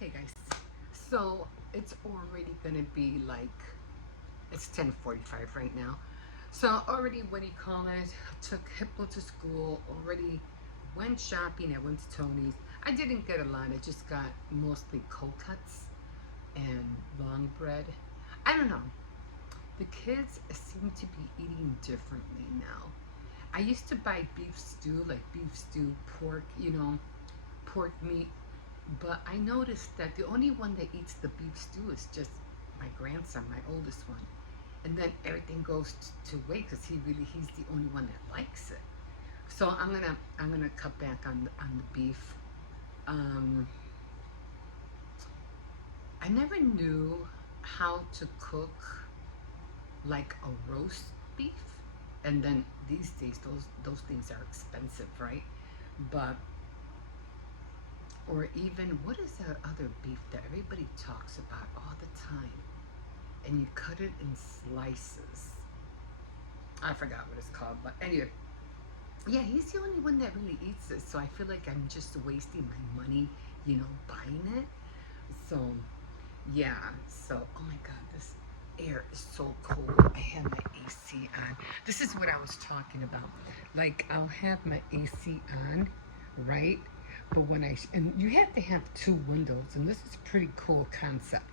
Okay, guys. So it's already gonna be like it's 10:45 right now. So already, what do you call it? Took Hippo to school. Already went shopping. I went to Tony's. I didn't get a lot. I just got mostly cold cuts and long bread. I don't know. The kids seem to be eating differently now. I used to buy beef stew, like beef stew, pork, pork meat. But I noticed that the only one that eats the beef stew is just my grandson, my oldest one. And then everything goes to waste because he's the only one that likes it. So I'm gonna cut back on the beef. Um, I never knew how to cook like a roast beef, and then these days those things are expensive, right? But or even what is that other beef that everybody talks about all the time? And you cut it in slices. I forgot what it's called, but anyway, yeah, he's the only one that really eats it. So I feel like I'm just wasting my money, buying it. So yeah, so oh my god, this air is so cold. I have my AC on. This is what I was talking about. Like I'll have my AC on, right? But and you have to have two windows, and this is a pretty cool concept.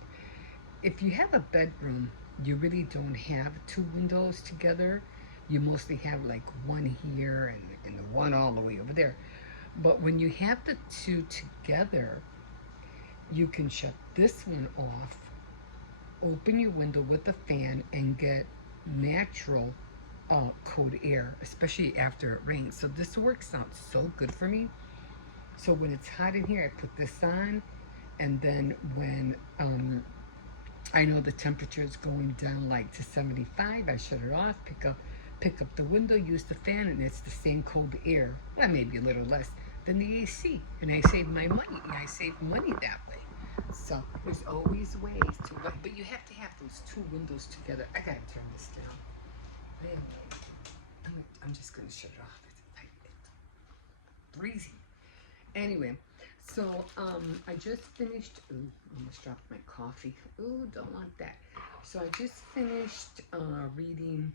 If you have a bedroom, you really don't have two windows together. You mostly have like one here and the one all the way over there. But when you have the two together, you can shut this one off, open your window with a fan, and get natural cold air, especially after it rains. So this works out so good for me. So when it's hot in here, I put this on, and then when I know the temperature is going down like to 75, I shut it off, pick up the window, use the fan, and it's the same cold air. Well, maybe a little less than the AC, and I save my money. I save money that way. So there's always ways to, but you have to have those two windows together. I gotta turn this down. But anyway, I'm just gonna shut it off. It's breezy. Anyway, so I just finished. Ooh, almost dropped my coffee. Ooh, don't want that. So I just finished reading.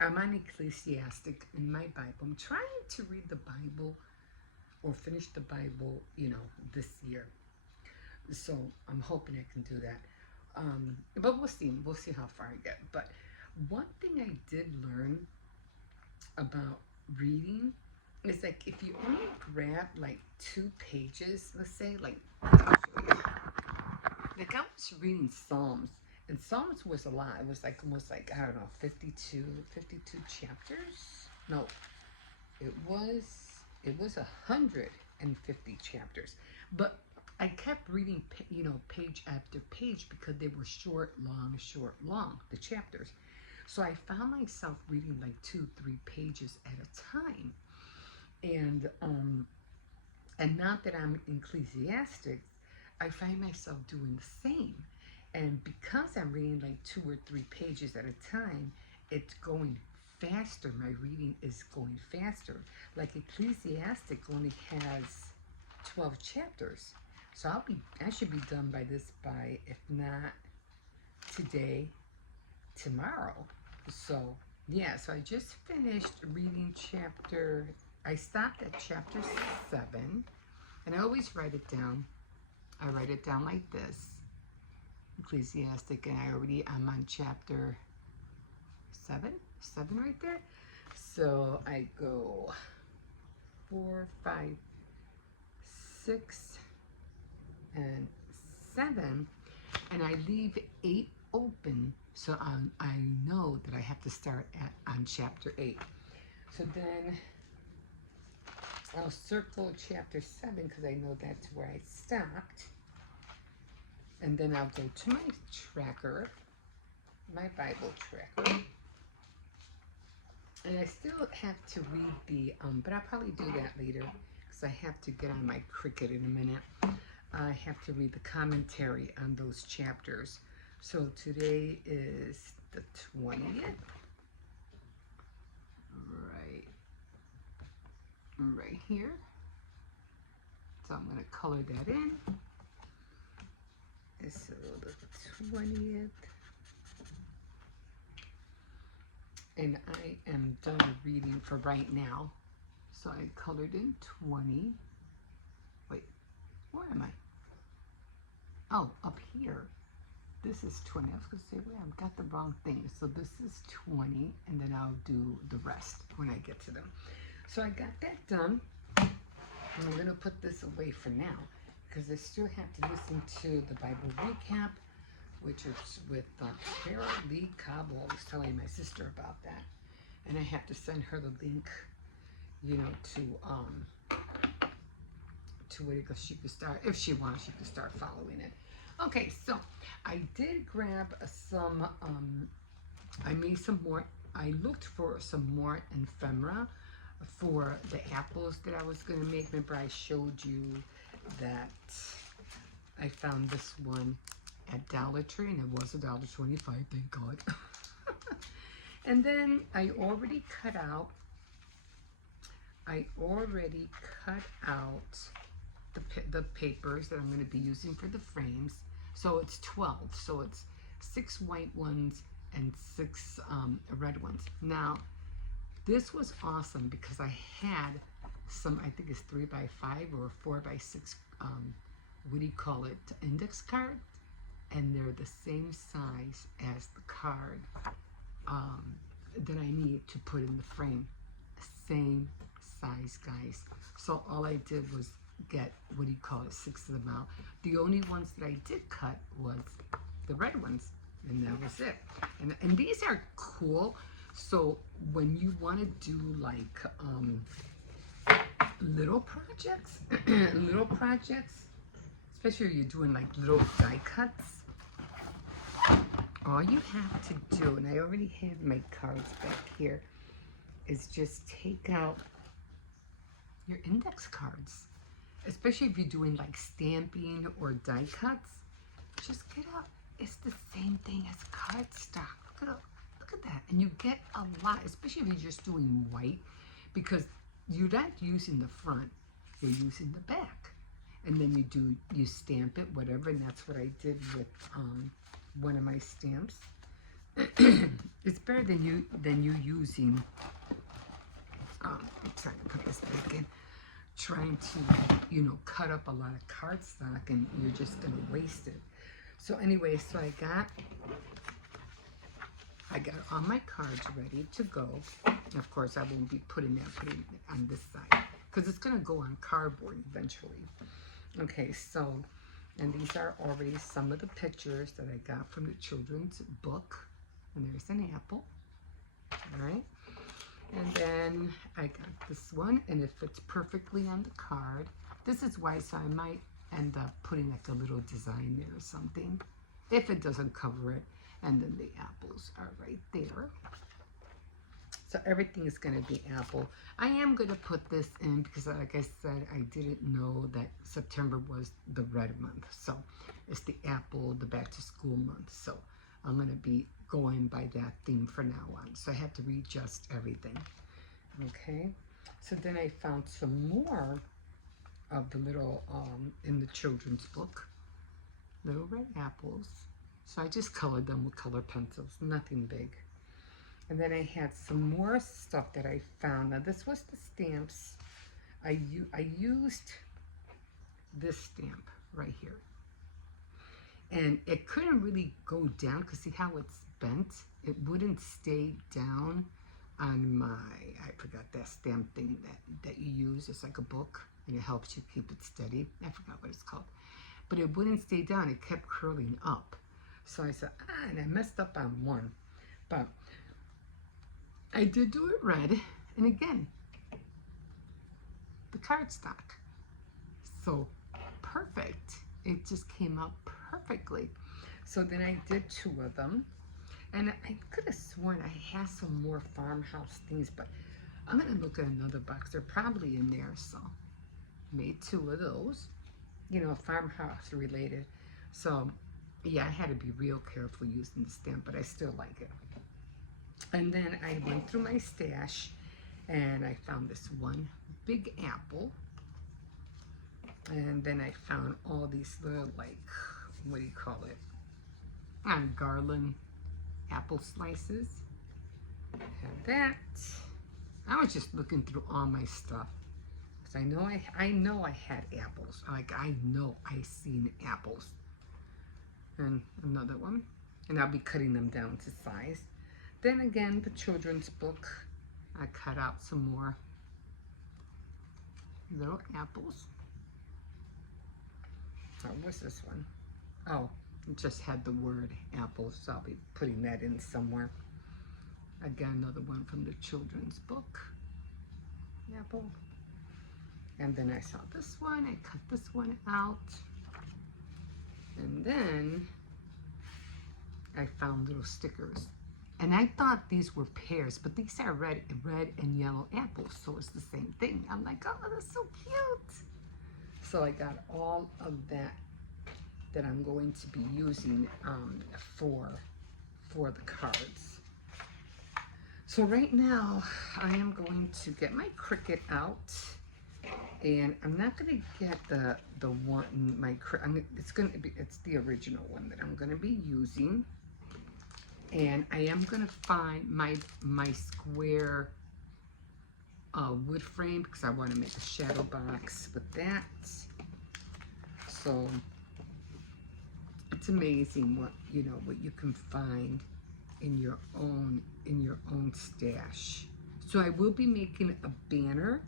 I'm on Ecclesiastic in my Bible. I'm trying to read the Bible or finish the Bible, this year. So I'm hoping I can do that. But we'll see. We'll see how far I get. But one thing I did learn about reading is like if you only grab like 2 pages, let's say, like I was reading Psalms, and Psalms was a lot. It was like almost like, I don't know, 52 chapters. No, it was 150 chapters, but I kept reading, page after page because they were short, long, the chapters. So I found myself reading like 2, 3 pages at a time, and not that I'm ecclesiastic, I find myself doing the same. And because I'm reading like 2 or 3 pages at a time, it's going faster. My reading is going faster. Like Ecclesiastic only has 12 chapters. So I should be done by if not today, tomorrow. So yeah, so I just finished reading I stopped at chapter 7, and I always write it down. I write it down like this, Ecclesiastic, and I'm on chapter 7 right there. So I go 4, 5, 6, and 7, and I leave 8 open, so I know that I have to start on chapter 8. So then I'll circle chapter 7 because I know that's where I stopped. And then I'll go to my tracker, my Bible tracker. And I still have to read but I'll probably do that later because I have to get on my Cricket in a minute. I have to read the commentary on those chapters. So today is the 20th. Right here. So I'm going to color that in. So the 20th. And I am done reading for right now. So I colored in 20. Wait, where am I? Oh, up here. This is 20. I was going to say, wait, I've got the wrong thing. So this is 20, and then I'll do the rest when I get to them. So I got that done. I'm going to put this away for now because I still have to listen to the Bible recap, which is with Carol Lee Cobble. I was telling my sister about that. And I have to send her the link, you know, to where she could start, if she wants, she could start following it. Okay, so I did grab some, I made some more, I looked for some more ephemera for the apples that I was going to make. Remember I showed you that I found this one at Dollar Tree, and it was $1.25, thank God. And then I already cut out the papers that I'm going to be using for the frames. So it's 12. So it's 6 white ones and 6 red ones. Now, this was awesome because I had some, I think it's 3x5 or 4x6, what do you call it, index card. And they're the same size as the card that I need to put in the frame. Same size, guys. So all I did was get, what do you call it, 6 of them out. The only ones that I did cut was the red ones, and that was it. And these are cool. So when you want to do like little projects, especially if you're doing like little die cuts, all you have to do, and I already have my cards back here, is just take out your index cards. Especially if you're doing like stamping or die cuts, just get out. It's the same thing as cardstock. Look at that. And you get a lot, especially if you're just doing white, because you're not using the front, you're using the back. And then you stamp it, whatever, and that's what I did with one of my stamps. It's better than you using, I'm trying to put this back in, trying to, you know, cut up a lot of cardstock and you're just going to waste it. So anyway, so I got all my cards ready to go. Of course, I won't be putting it on this side because it's going to go on cardboard eventually. Okay, so, and these are already some of the pictures that I got from the children's book. And there's an apple. All right. And then I got this one, and it fits perfectly on the card. This is white, so I might end up putting like a little design there or something, if it doesn't cover it. And then the apples are right there. So everything is going to be apple. I am going to put this in because, like I said, I didn't know that September was the red month. So it's the apple, the back to school month. So I'm going to be going by that theme for now on. So I have to readjust everything. Okay. So then I found some more of the little, in the children's book, little red apples. So I just colored them with color pencils, nothing big. And then I had some more stuff that I found. Now this was the stamps. I used this stamp right here. And it couldn't really go down because see how it's bent? It wouldn't stay down on my, I forgot that stamp thing that you use. It's like a book and it helps you keep it steady. I forgot what it's called. But it wouldn't stay down. It kept curling up. So I said, and I messed up on one. But I did do it red. And again, the cardstock. So perfect. It just came out perfectly. So then I did 2 of them. And I could have sworn I had some more farmhouse things, but I'm going to look at another box. They're probably in there. So made 2 of those, you know, farmhouse related. So yeah, I had to be real careful using the stamp, but I still like it. And then I went through my stash and I found this one big apple. And then I found all these little like what do you call it? Garland apple slices. Have that. I was just looking through all my stuff because I know I had apples. Like I know I seen apples. And another one, and I'll be cutting them down to size. Then again, the children's book, I cut out some more little apples. Oh, what's this one? Oh, it just had the word apples, so I'll be putting that in somewhere. Again, another one from the children's book, apple. And then I saw this one, I cut this one out. And then I found little stickers. And I thought these were pears, but these are red and yellow apples, so it's the same thing. I'm like, oh, that's so cute. So I got all of that I'm going to be using for the cards. So right now, I am going to get my Cricut out. And I'm not going to get the one it's the original one that I'm going to be using, and I am going to find my square wood frame because I want to make a shadow box with that. So it's amazing what you can find in your own stash. So I will be making a banner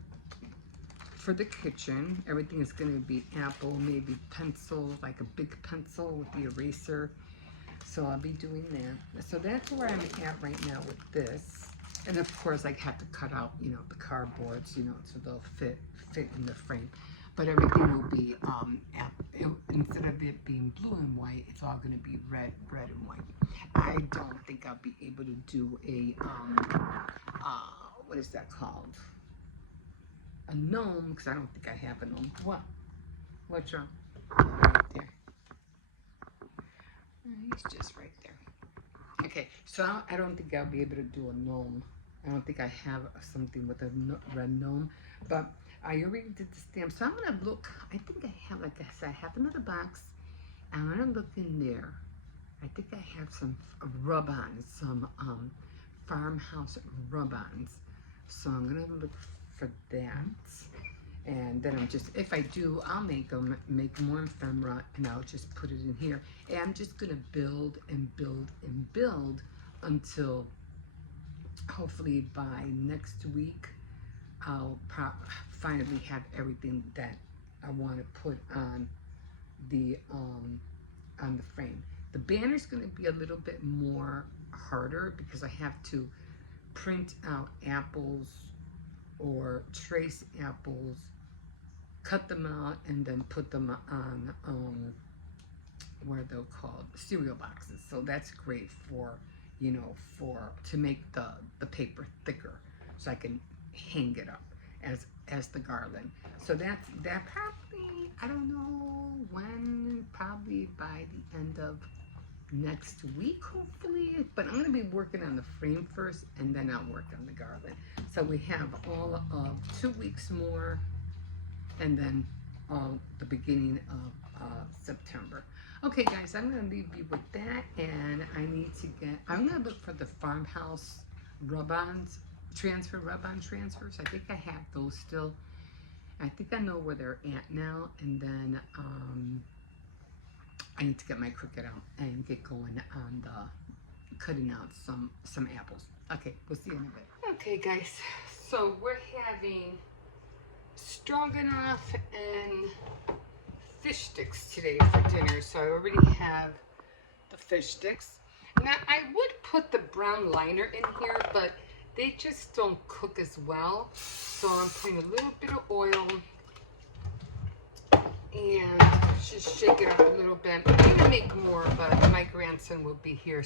for the kitchen. Everything is going to be apple, maybe pencil, like a big pencil with the eraser. So I'll be doing that. So that's where I'm at right now with this. And of course I have to cut out, the cardboards, so they'll fit in the frame. But everything will be, instead of it being blue and white, it's all going to be red and white. I don't think I'll be able to do a, what is that called? A gnome, because I don't think I have a gnome. What? What's wrong? Right there. He's just right there. Okay, so I don't think I'll be able to do a gnome. I don't think I have something with a red gnome, but I already did the stamp. So I'm gonna look. I think I have, like I said, I have another box. I'm gonna look in there. I think I have some rub-ons, some farmhouse rub-ons. So I'm gonna look for that, and then if I do, I'll make more ephemera, and I'll just put it in here, and I'm just gonna build and build and build until hopefully by next week I'll finally have everything that I want to put on the frame. The banner's gonna be a little bit more harder because I have to print out apples or trace apples, cut them out, and then put them on what are they called, cereal boxes. So that's great for to make the paper thicker, so I can hang it up as the garland. So that probably, I don't know when, probably by the end of next week, hopefully. But I'm going to be working on the frame first, and then I'll work on the garland. So we have all of 2 weeks more, and then the beginning of September. Okay, guys, I'm going to leave you with that, and I'm going to look for the farmhouse rub-ons, rub-on transfers. I think I have those still. I think I know where they're at now, and then I need to get my Cricut out and get going on the cutting out some apples. Okay, we'll see you in a bit. Okay, guys, so we're having stroganoff and fish sticks today for dinner. So I already have the fish sticks. Now I would put the brown liner in here, but they just don't cook as well. So I'm putting a little bit of oil and just shake it up a little bit. I'm gonna make more, but my grandson will be here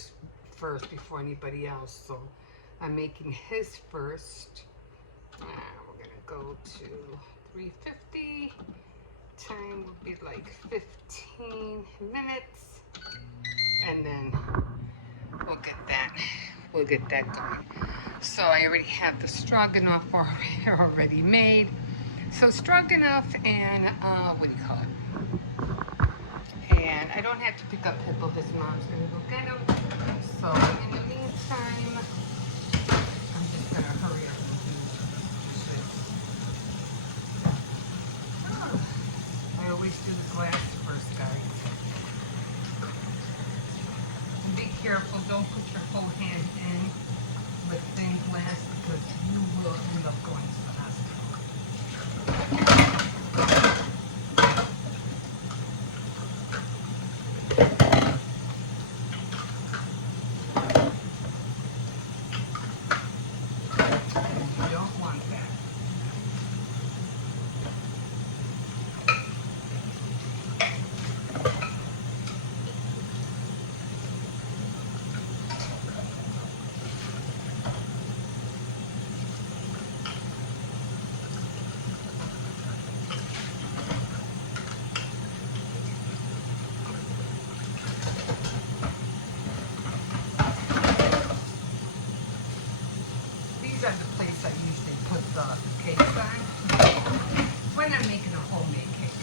first before anybody else, so I'm making his first. We're gonna go to 350. Time will be like 15 minutes, and then we'll get that going. So I already have the stroganoff already made. So stroganoff and what do you call it? And I I don't have to pick up Pippo. His mom's gonna go get him. So in the meantime, I'm just gonna hurry up and do this. Oh, I always do the glass first, guys. And be careful, don't put your whole hand in with thin glass because you will end up going to the hospital. You don't want that. These are the plates I usually put the cakes on when I'm making a homemade cake.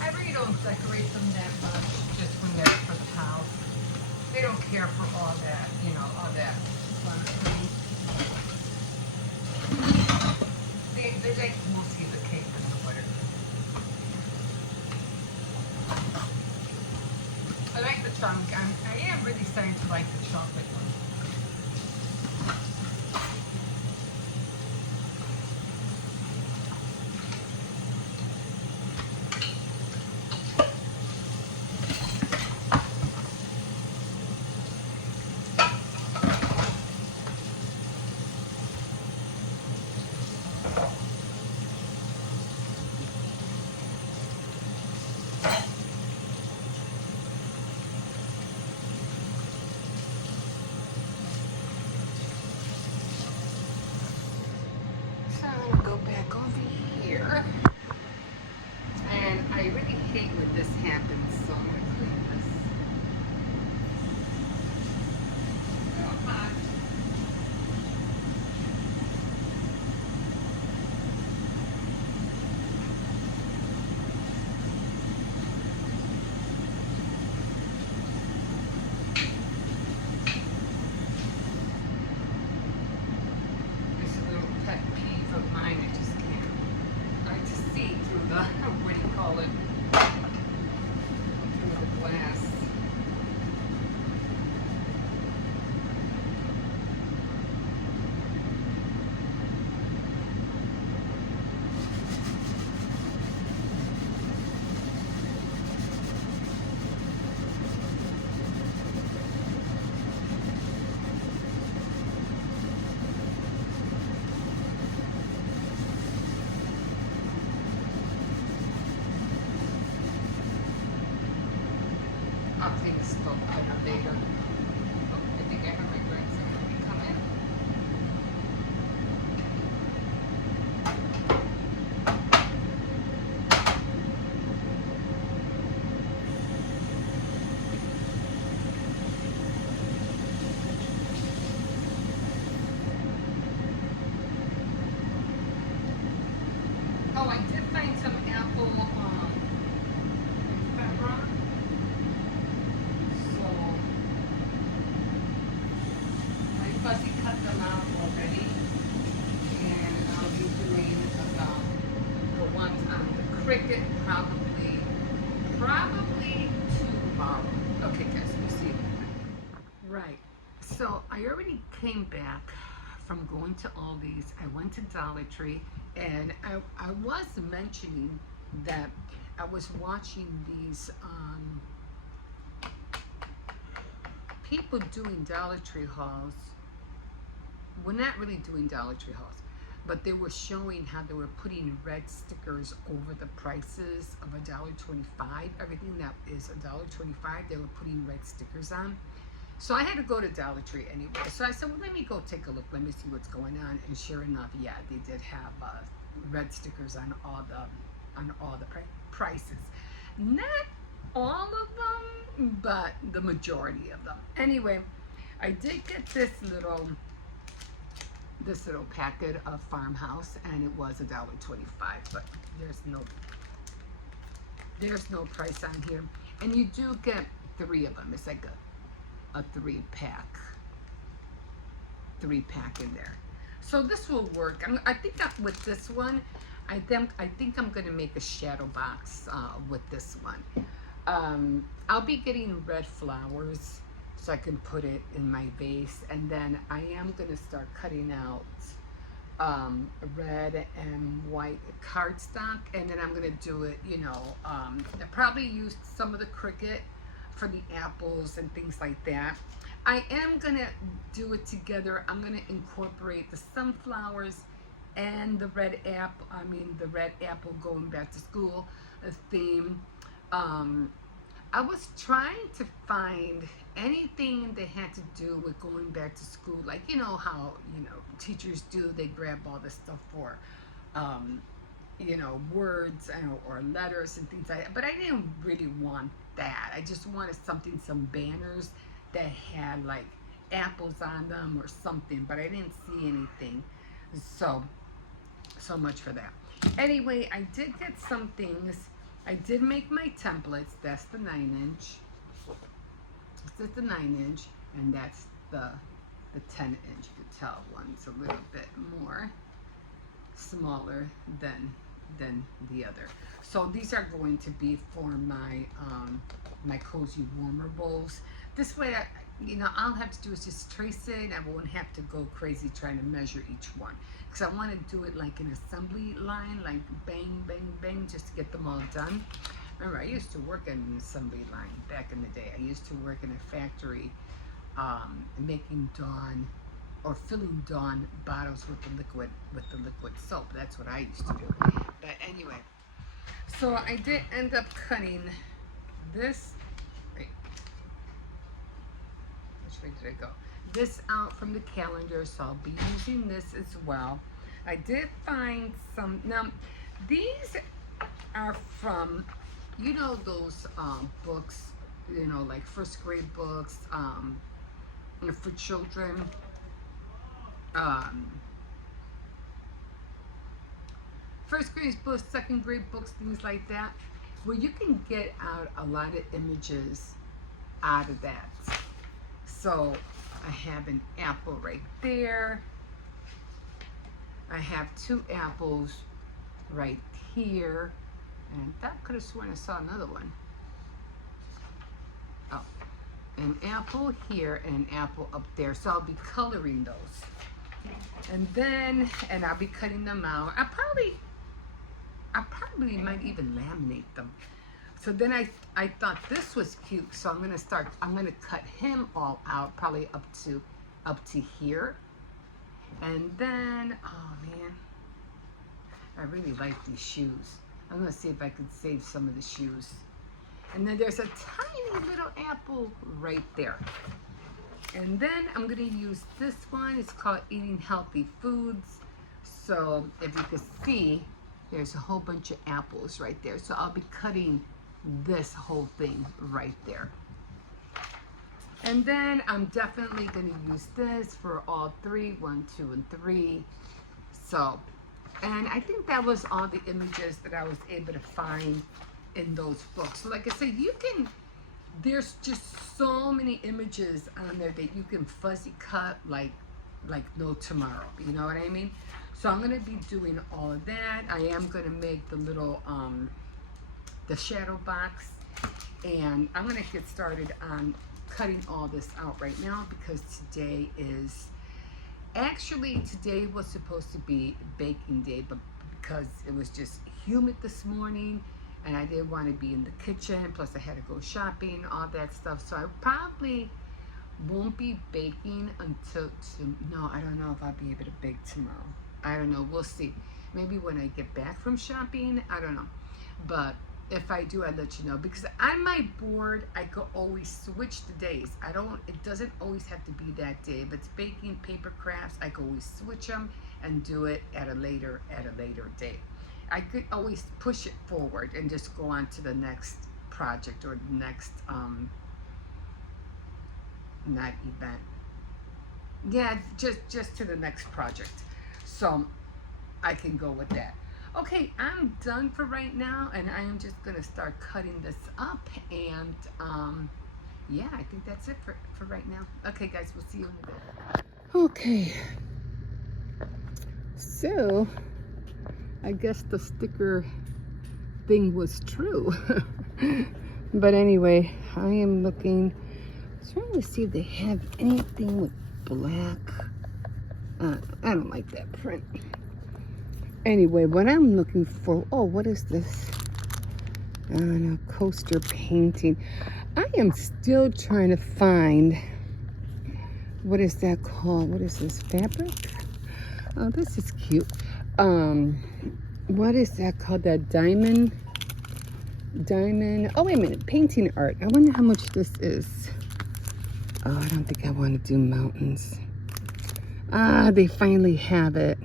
I really don't decorate them that much, just when they're for the house. They don't care for all that, you know, all that fun thing. They like mostly the cake and the butter. I like the chocolate. I am really starting to like the chocolate one. So I'm gonna go back over here. And I really hate when this happens, so I'm gonna clean this. Oh, hot. This is a little pet peeve of mine. I just can't. I like to see through the, what do you call it? Through the glass. I'll take the stove dinner later. Oh, I think I heard my grandson come in. Oh, I did find some apple ephemera. So I fuzzy cut them out already, and I'll be doing the ones on the cricket probably tomorrow. Okay, guys, we'll see. Right. So I already came back from going to Aldi's. I went to Dollar Tree, and I was mentioning that I was watching these people doing Dollar Tree hauls. Well, not really doing Dollar Tree hauls, but they were showing how they were putting red stickers over the prices of $1.25. Everything that is $1.25, they were putting red stickers on. So I had to go to Dollar Tree anyway. So I said, well, let me go take a look. Let me see what's going on. And sure enough, yeah, they did have red stickers on all the prices. Not all of them, but the majority of them. Anyway, I did get this little this little packet of Farmhouse, and it was $1.25, but there's no price on here. And you do get 3 of them. It's like a 3-pack in there. So this will work. I think that with this one, I think I'm gonna make a shadow box with this one. I'll be getting red flowers so I can put it in my vase, and then I am gonna start cutting out red and white cardstock, and then I'm gonna do it, I probably use some of the Cricut for the apples and things like that. I am gonna do it together. I'm gonna incorporate the sunflowers and the red apple going back to school theme. I was trying to find anything that had to do with going back to school, like how teachers do, they grab all this stuff for words or letters and things like that, but I didn't really want that. I just wanted some banners that had like apples on them or something, but I didn't see anything. So much for that. Anyway, I did get some things. I did make my templates. That's the 9-inch. This is the 9-inch, and that's the 10-inch. You can tell one's a little bit more smaller than the other. So these are going to be for my my cozy warmer bowls. This way, all I have to do is just trace it. I won't have to go crazy trying to measure each one, because I want to do it like an assembly line, like bang, bang, bang, just to get them all done. Remember, I used to work in an assembly line back in the day. I used to work in a factory making Dawn or filling Dawn bottles with the liquid soap. That's what I used to do. But anyway, so I did end up cutting this. Wait, which way did I go? This out from the calendar, so I'll be using this as well. I did find some. Now, these are from, those books, like first grade books for children. First grade books, second grade books, things like that, where you can get out a lot of images out of that. So I have an apple right there. I have 2 apples right here, and I could have sworn I saw another one. Oh, an apple here and an apple up there. So I'll be coloring those, and I'll be cutting them out. I probably might even laminate them. So then I thought this was cute, so I'm gonna cut him all out, probably up to here. And then, oh man, I really like these shoes. I'm gonna see if I could save some of the shoes. And then there's a tiny little apple right there. And then I'm gonna use this one. It's called Eating Healthy Foods. So if you can see, there's a whole bunch of apples right there. So I'll be cutting this whole thing right there. And then I'm definitely going to use this for all 3, 1, 2, and 3. So, and I think that was all the images that I was able to find in those books. So like I said, there's just so many images on there that you can fuzzy cut like no tomorrow. You know what I mean? So I'm going to be doing all of that. I am going to make the little, the shadow box. And I'm going to get started on cutting all this out right now, because today was supposed to be baking day, but because it was just humid this morning and I didn't want to be in the kitchen, plus I had to go shopping, all that stuff. So I probably won't be baking until no, I don't know if I'll be able to bake tomorrow. I don't know, we'll see. Maybe when I get back from shopping, I don't know. But if I do, I'll let you know, because on my board I could always switch the days. It doesn't always have to be that day. If it's baking, paper crafts, I could always switch them and do it at a later date. I could always push it forward and just go on to the next project or the next not event, Yeah, just to the next project. So I can go with that. Okay, I'm done for right now, and I am just gonna start cutting this up. And yeah, I think that's it for right now. Okay, guys, we'll see you in a bit. Okay, so I guess the sticker thing was true. But anyway, I am looking, trying to see if they have anything with black. I don't like that print. Anyway, what I'm looking for, oh, what is this? No, coaster painting. I am still trying to find, what is that called? What is this, fabric? Oh, this is cute. What is that called? That diamond, oh, wait a minute, painting art. I wonder how much this is. Oh, I don't think I want to do mountains. They finally have it.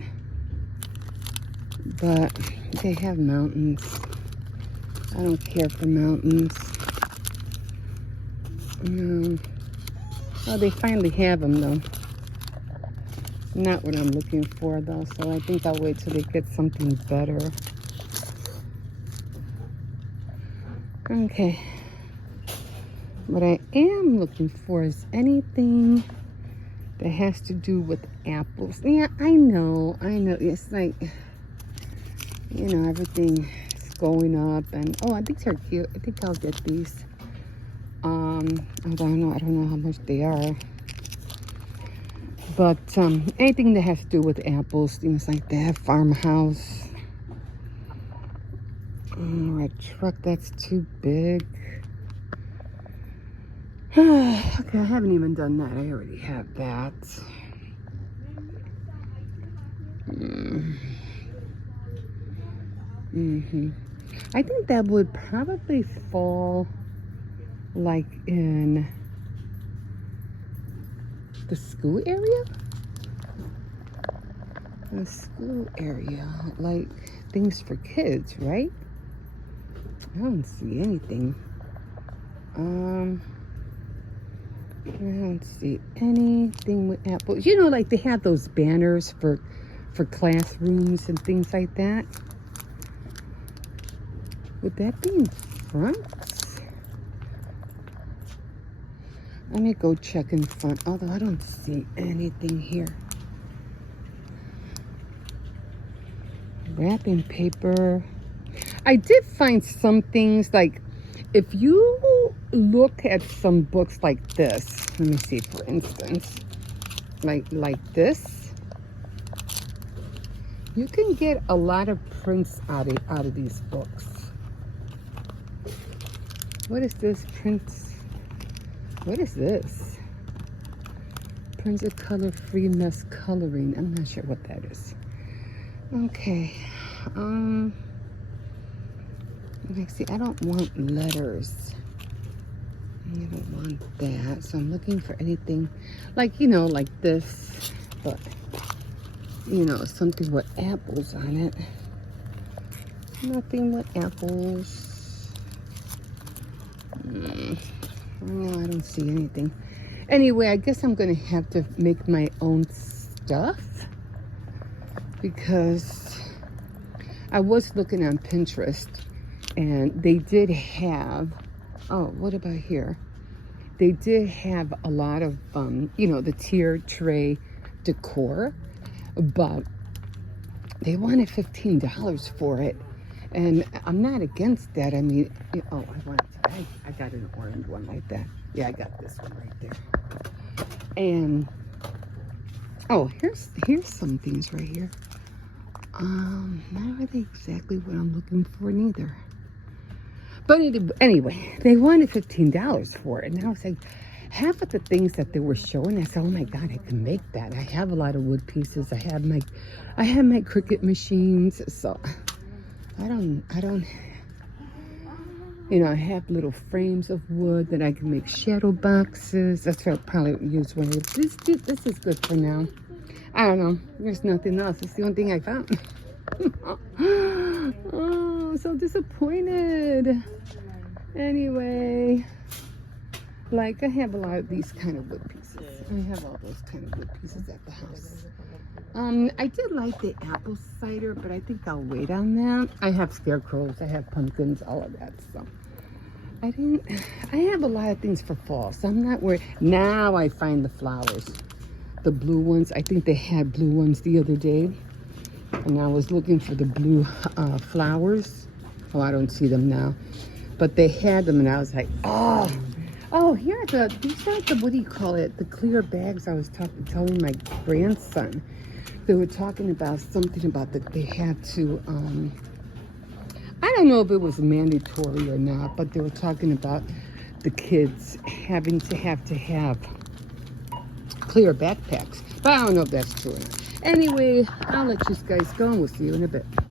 But they have mountains. I don't care for mountains. No. Oh, they finally have them, though. Not what I'm looking for, though, so I think I'll wait till they get something better. Okay. What I am looking for is anything that has to do with apples. Yeah, I know. It's like, you know, everything is going up, and oh, I think they're cute. I think I'll get these. I don't know how much they are, but anything that has to do with apples, things like that, farmhouse, or a truck that's too big. Okay, I haven't even done that. I already have that. I think that would probably fall like in the school area. The school area, like things for kids, right? I don't see anything. I don't see anything with apples. You know, like they have those banners for classrooms and things like that. Would that be in front? Let me go check in front, although I don't see anything here. Wrapping paper. I did find some things, like if you look at some books like this, let me see, for instance, like this, you can get a lot of prints out of these books. What is this? Prints? What is this? Printed color free mess coloring. I'm not sure what that is. Okay. Let's see. I don't want letters. I don't want that. So I'm looking for anything like, you know, like this, but you know, something with apples on it. Nothing with apples. No, I don't see anything. Anyway, I guess I'm going to have to make my own stuff, because I was looking on Pinterest and they did have, oh, what about here? They did have a lot of, you know, the tier tray decor, but they wanted $15 for it. And I'm not against that. I mean, oh, I got an orange one like that. Yeah, I got this one right there. And, oh, here's some things right here. Not really exactly what I'm looking for neither. But anyway, they wanted $15 for it. And I was like, half of the things that they were showing, I said, oh my God, I can make that. I have a lot of wood pieces. I have my Cricut machines. So I don't, you know, I have little frames of wood that I can make shadow boxes. That's what I'll probably use one of these. This is good for now. I don't know. There's nothing else. It's the only thing I found. Oh, so disappointed. Anyway, like I have a lot of these kind of wood pieces. pieces. I have all those kind of wood pieces at the house. I did like the apple cider, but I think I'll wait on that. I have scarecrows, I have pumpkins, all of that stuff. I have a lot of things for fall, so I'm not worried. Now I find the flowers, the blue ones. I think they had blue ones the other day, and I was looking for the blue flowers. Oh, I don't see them now, but they had them, and I was like, oh, here are these are the, what do you call it? The clear bags I was telling my grandson. They were talking about something about that they had to, I don't know if it was mandatory or not, but they were talking about the kids having to have clear backpacks. But I don't know if that's true or not. Anyway, I'll let you guys go and we'll see you in a bit.